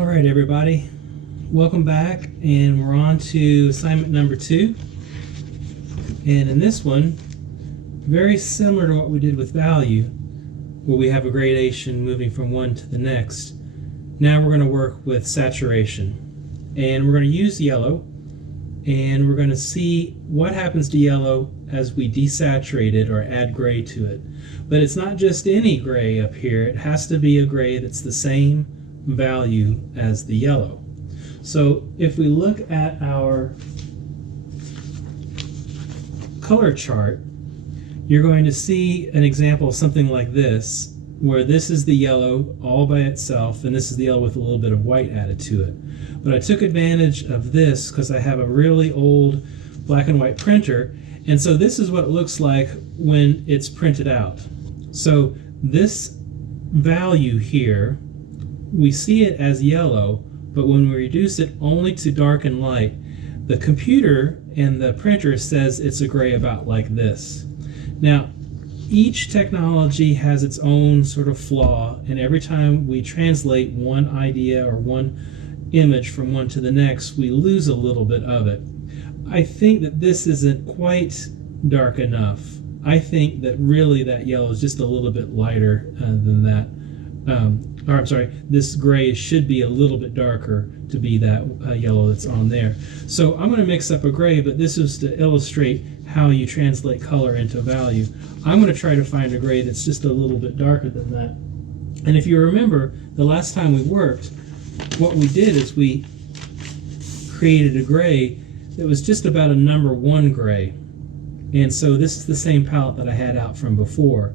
All right, everybody, welcome back, and we're on to assignment number 2. And in this one, very similar to what we did with value, where we have a gradation moving from one to the next. Now we're going to work with saturation, and we're going to use yellow, and we're going to see what happens to yellow as we desaturate it or add gray to it. But it's not just any gray up here. It has to be a gray that's the same value as the yellow. So if we look at our color chart, you're going to see an example of something like this, where this is the yellow all by itself, and this is the yellow with a little bit of white added to it. But I took advantage of this because I have a really old black and white printer, and so this is what it looks like when it's printed out. So this value here, we see it as yellow, but when we reduce it only to dark and light, the computer and the printer says it's a gray about like this. Now, each technology has its own sort of flaw, and every time we translate one idea or one image from one to the next, we lose a little bit of it. I think that this isn't quite dark enough. I think that really that yellow is just a little bit lighter than that. Or I'm sorry, this gray should be a little bit darker to be that yellow that's on there. So I'm going to mix up a gray, but this is to illustrate how you translate color into value. I'm going to try to find a gray that's just a little bit darker than that. And if you remember, the last time we worked, what we did is we created a gray that was just about a number 1 gray. And so this is the same palette that I had out from before.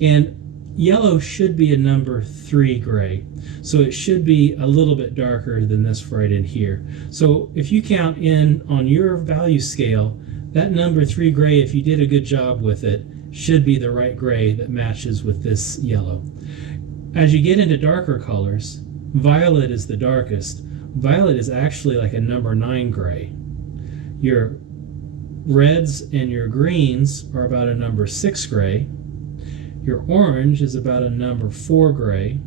And yellow should be a number 3 gray, so it should be a little bit darker than this right in here. So if you count in on your value scale, that number 3 gray, if you did a good job with it, should be the right gray that matches with this yellow. As you get into darker colors, violet is the darkest. Violet is actually like a number 9 gray. Your reds and your greens are about a number 6 gray. Your orange is about a number 4 gray.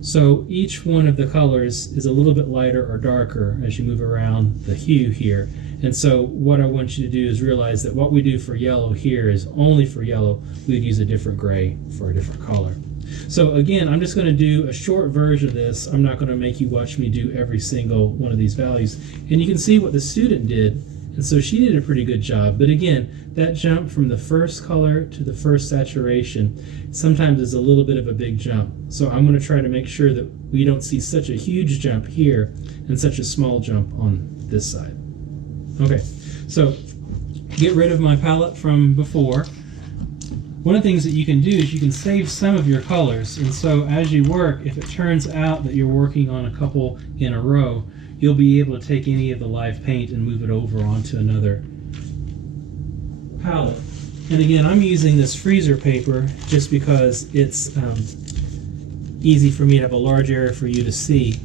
So each one of the colors is a little bit lighter or darker as you move around the hue here. And so what I want you to do is realize that what we do for yellow here is only for yellow. We'd use a different gray for a different color. So again, I'm just going to do a short version of this. I'm not going to make you watch me do every single one of these values. And you can see what the student did. And so she did a pretty good job. But again, that jump from the first color to the first saturation sometimes is a little bit of a big jump. So I'm going to try to make sure that we don't see such a huge jump here and such a small jump on this side. Okay, so get rid of my palette from before. One of the things that you can do is you can save some of your colors. And so as you work, if it turns out that you're working on a couple in a row, you'll be able to take any of the live paint and move it over onto another palette. And again, I'm using this freezer paper just because it's easy for me to have a large area for you to see.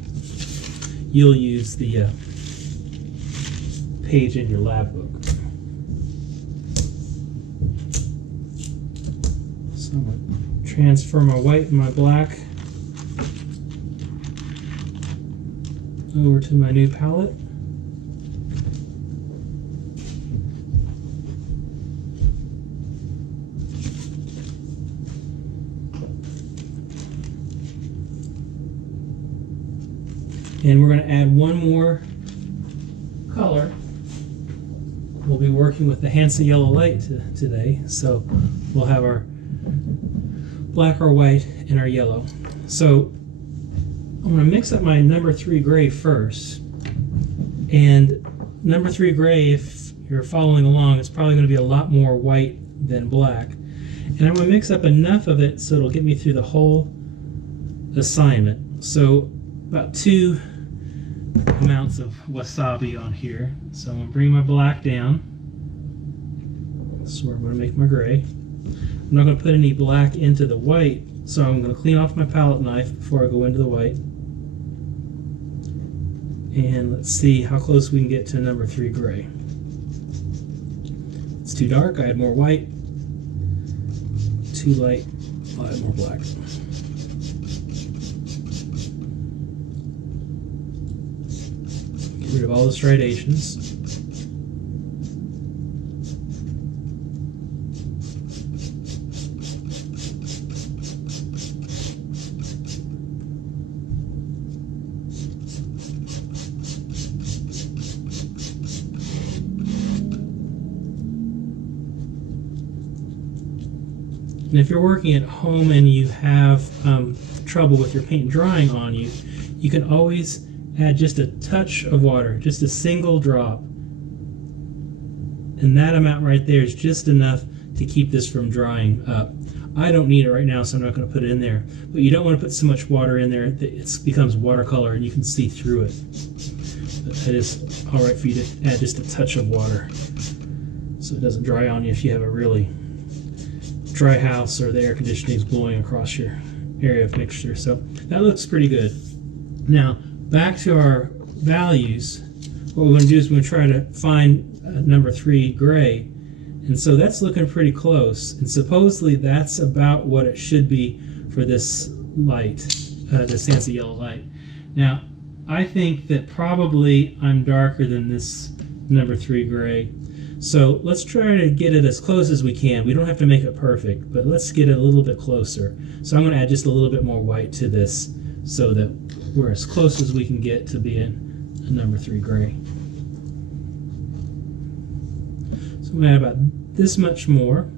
You'll use the page in your lab book. So I'm going to transfer my white and my black over to my new palette. And we're going to add one more color. We'll be working with the Hansa Yellow Light today, so we'll have our black, our white, and our yellow. So I'm going to mix up my number 3 gray first. And number 3 gray, if you're following along, it's probably going to be a lot more white than black. And I'm going to mix up enough of it so it'll get me through the whole assignment. So about 2 amounts of wasabi on here. So I'm going to bring my black down. This is where I'm going to make my gray. I'm not going to put any black into the white, so I'm going to clean off my palette knife before I go into the white. And let's see how close we can get to number 3 gray. It's too dark, I add more white. Too light, I'll add more black. Get rid of all the striations. And if you're working at home and you have trouble with your paint drying on you, you can always add just a touch of water, just a single drop. And that amount right there is just enough to keep this from drying up. I don't need it right now, so I'm not going to put it in there. But you don't want to put so much water in there that it becomes watercolor and you can see through it. But it is all right for you to add just a touch of water so it doesn't dry on you if you have a really dry house or the air conditioning is blowing across your area of mixture. So that looks pretty good. Now back to our values. What we're going to do is we're going to try to find number 3 gray, and so that's looking pretty close, and supposedly that's about what it should be for this light, this Sansa yellow light. Now I think that probably I'm darker than this number 3 gray. So let's try to get it as close as we can. We don't have to make it perfect, but let's get it a little bit closer. So I'm going to add just a little bit more white to this so that we're as close as we can get to being a number 3 gray. So I'm going to add about this much more.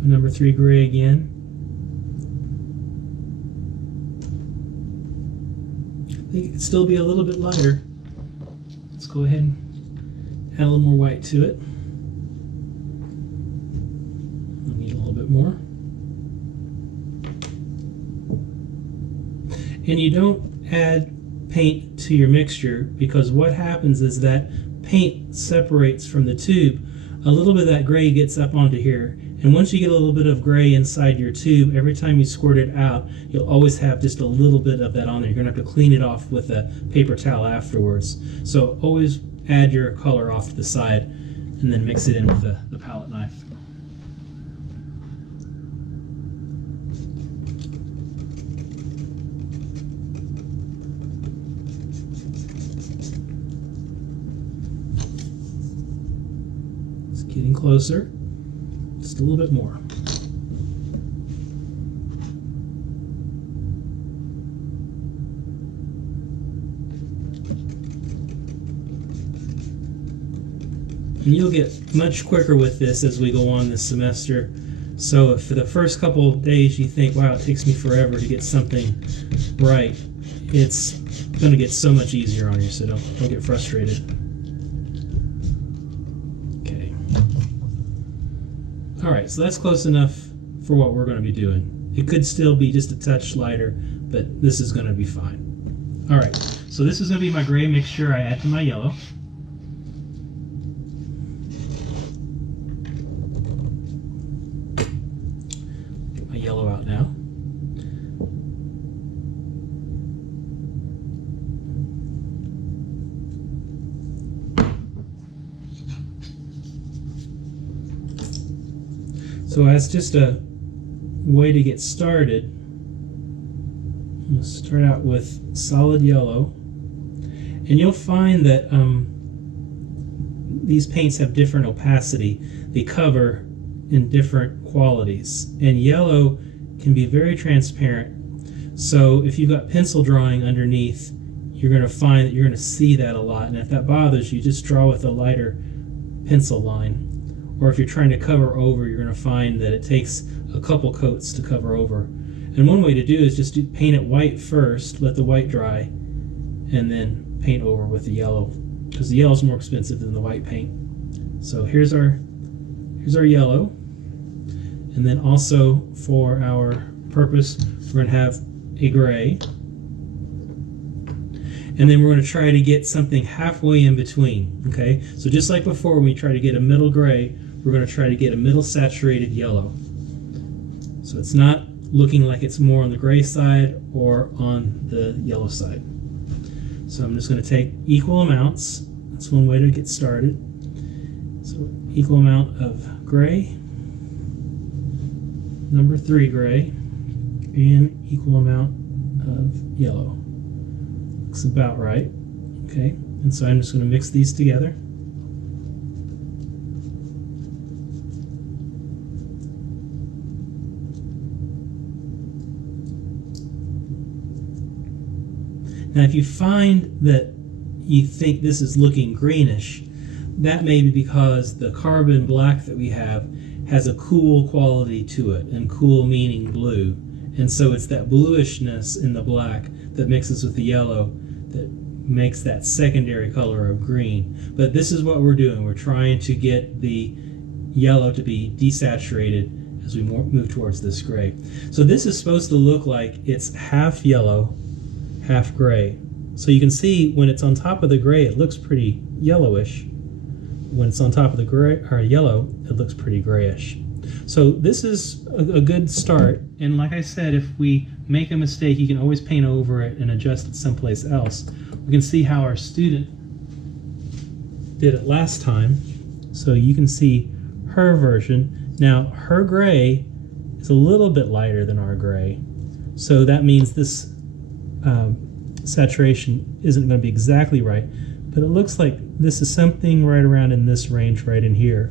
Number 3 gray again. I think it could still be a little bit lighter. Let's go ahead and add a little more white to it. I need a little bit more. And you don't add paint to your mixture, because what happens is that paint separates from the tube. A little bit of that gray gets up onto here. And once you get a little bit of gray inside your tube, every time you squirt it out, you'll always have just a little bit of that on there. You're going to have to clean it off with a paper towel afterwards. So always add your color off to the side and then mix it in with the palette knife. It's getting closer. Just a little bit more. And you'll get much quicker with this as we go on this semester. So if for the first couple of days you think, wow, it takes me forever to get something right, it's going to get so much easier on you, so don't get frustrated. Okay. All right, so that's close enough for what we're going to be doing. It could still be just a touch lighter, but this is going to be fine. All right, so this is going to be my gray mixture I add to my yellow. Get my yellow out now. So as just a way to get started, I'm going to start out with solid yellow, and you'll find that these paints have different opacity. They cover in different qualities, and yellow can be very transparent. So if you've got pencil drawing underneath, you're going to find that you're going to see that a lot, and if that bothers you, just draw with a lighter pencil line. Or if you're trying to cover over, you're going to find that it takes a couple coats to cover over. And one way to do is just paint it white first, let the white dry, and then paint over with the yellow, because the yellow is more expensive than the white paint. So here's our yellow, and then also for our purpose, we're going to have a gray, and then we're going to try to get something halfway in between. Okay, so just like before, when we try to get a middle gray, we're going to try to get a middle saturated yellow. So it's not looking like it's more on the gray side or on the yellow side. So I'm just going to take equal amounts. That's one way to get started. So equal amount of gray, number 3 gray, and equal amount of yellow. Looks about right. Okay, and so I'm just going to mix these together. Now if you find that you think this is looking greenish, that may be because the carbon black that we have has a cool quality to it, and cool meaning blue. And so it's that bluishness in the black that mixes with the yellow that makes that secondary color of green. But this is what we're doing. We're trying to get the yellow to be desaturated as we move towards this gray. So this is supposed to look like it's half yellow, half gray. So you can see when it's on top of the gray, it looks pretty yellowish. When it's on top of the gray or yellow, it looks pretty grayish. So this is a good start. And like I said, if we make a mistake, you can always paint over it and adjust it someplace else. We can see how our student did it last time. So you can see her version. Now her gray is a little bit lighter than our gray. So that means this saturation isn't going to be exactly right. But it looks like this is something right around in this range right in here.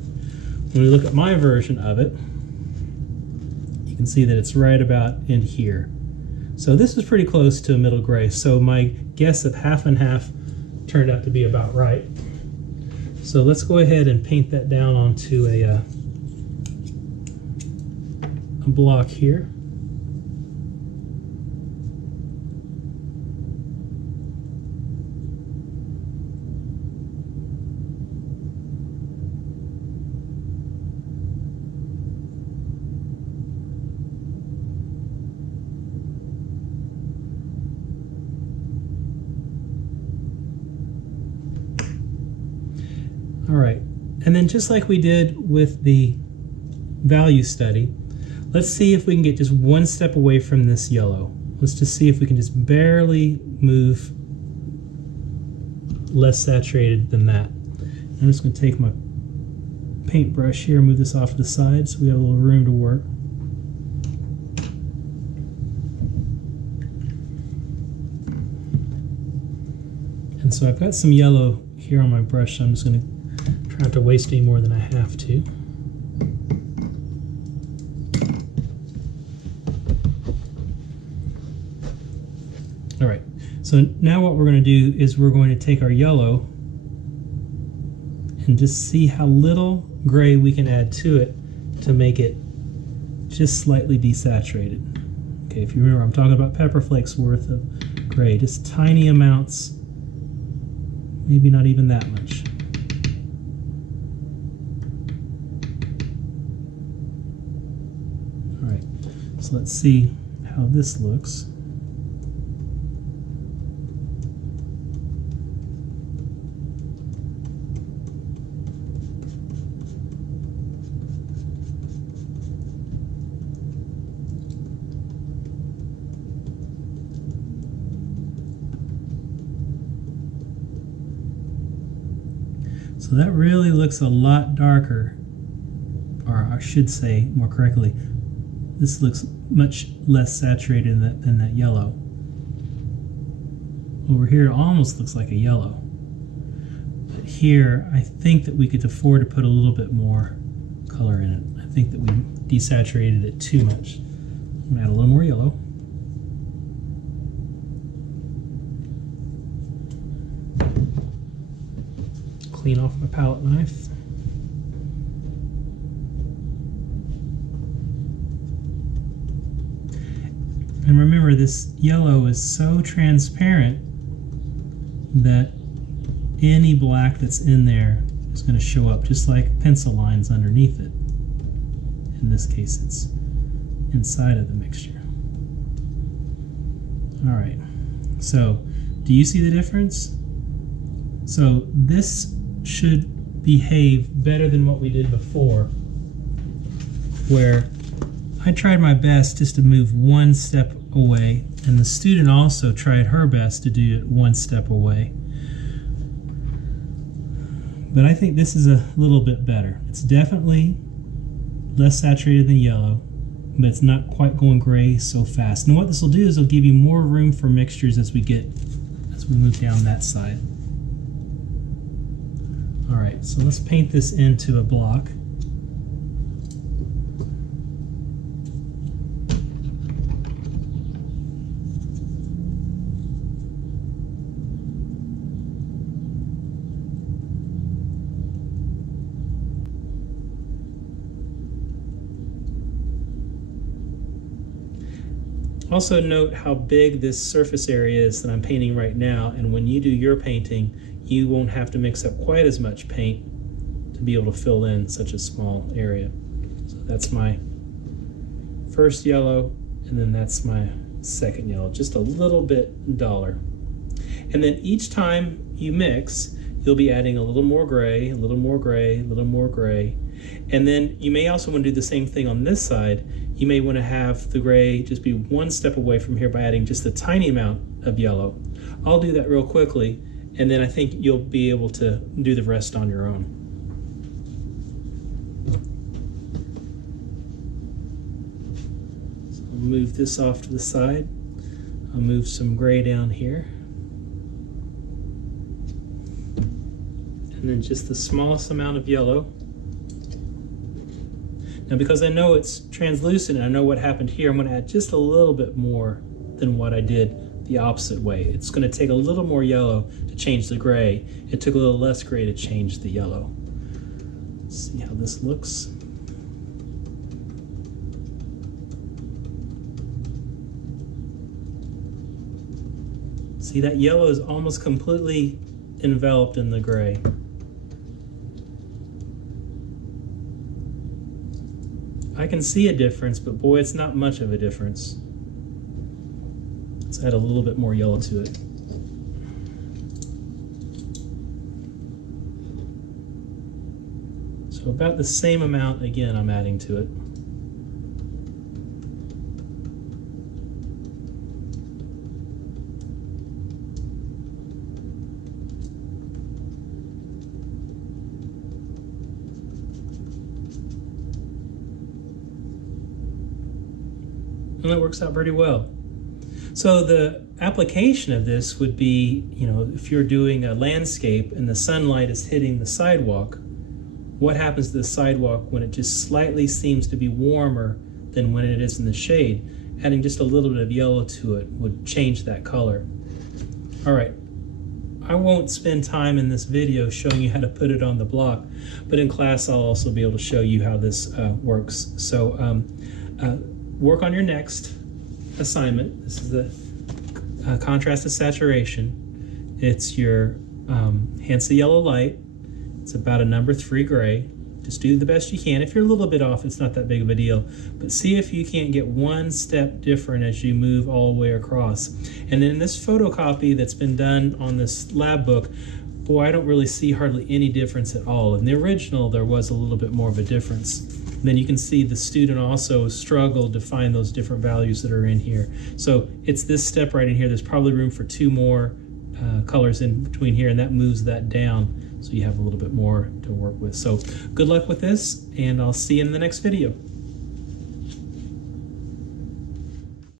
When we look at my version of it, you can see that it's right about in here. So this is pretty close to a middle gray. So my guess of half and half turned out to be about right. So let's go ahead and paint that down onto a block here. All right, and then just like we did with the value study, let's see if we can get just one step away from this yellow. Let's just see if we can just barely move less saturated than that. I'm just going to take my paintbrush here and move this off to the side so we have a little room to work. And so I've got some yellow here on my brush, so I'm just going to try not to waste any more than I have to. All right, so now what we're going to do is we're going to take our yellow and just see how little gray we can add to it to make it just slightly desaturated. Okay, if you remember, I'm talking about pepper flakes worth of gray, just tiny amounts, maybe not even that much. All right, so let's see how this looks. So that really looks a lot darker, or I should say more correctly, this looks much less saturated than that yellow. Over here it almost looks like a yellow. But here I think that we could afford to put a little bit more color in it. I think that we desaturated it too much. I'm going to add a little more yellow. Clean off my palette knife. And remember, this yellow is so transparent that any black that's in there is going to show up, just like pencil lines underneath it. In this case, it's inside of the mixture. All right, so do you see the difference? So this should behave better than what we did before, where I tried my best just to move one step away, and the student also tried her best to do it one step away. But I think this is a little bit better. It's definitely less saturated than yellow, but it's not quite going gray so fast. And what this will do is it'll give you more room for mixtures as we move down that side. All right, so let's paint this into a block. Also note how big this surface area is that I'm painting right now, and when you do your painting, you won't have to mix up quite as much paint to be able to fill in such a small area. So that's my first yellow, and then that's my second yellow, just a little bit duller. And then each time you mix, you'll be adding a little more gray, a little more gray, a little more gray. And then you may also want to do the same thing on this side. You may want to have the gray just be one step away from here by adding just a tiny amount of yellow. I'll do that real quickly, and then I think you'll be able to do the rest on your own. So I'll move this off to the side. I'll move some gray down here. And then just the smallest amount of yellow. Now, because I know it's translucent and I know what happened here, I'm going to add just a little bit more than what I did the opposite way. It's going to take a little more yellow to change the gray. It took a little less gray to change the yellow. Let's see how this looks. See, that yellow is almost completely enveloped in the gray. I can see a difference, but boy, it's not much of a difference. Let's add a little bit more yellow to it. So about the same amount, again, I'm adding to it. And that works out pretty well. So the application of this would be, if you're doing a landscape and the sunlight is hitting the sidewalk, what happens to the sidewalk when it just slightly seems to be warmer than when it is in the shade? Adding just a little bit of yellow to it would change that color. All right, I won't spend time in this video showing you how to put it on the block, but in class I'll also be able to show you how this works. So work on your next assignment. This is the contrast to saturation. It's your Hansa yellow light. It's about a number 3 gray. Just do the best you can. If you're a little bit off, it's not that big of a deal. But see if you can't get one step different as you move all the way across. And then in this photocopy that's been done on this lab book, boy, I don't really see hardly any difference at all. In the original, there was a little bit more of a difference. Then you can see the student also struggled to find those different values that are in here. So it's this step right in here. There's probably room for 2 more colors in between here, and that moves that down so you have a little bit more to work with. So good luck with this, and I'll see you in the next video.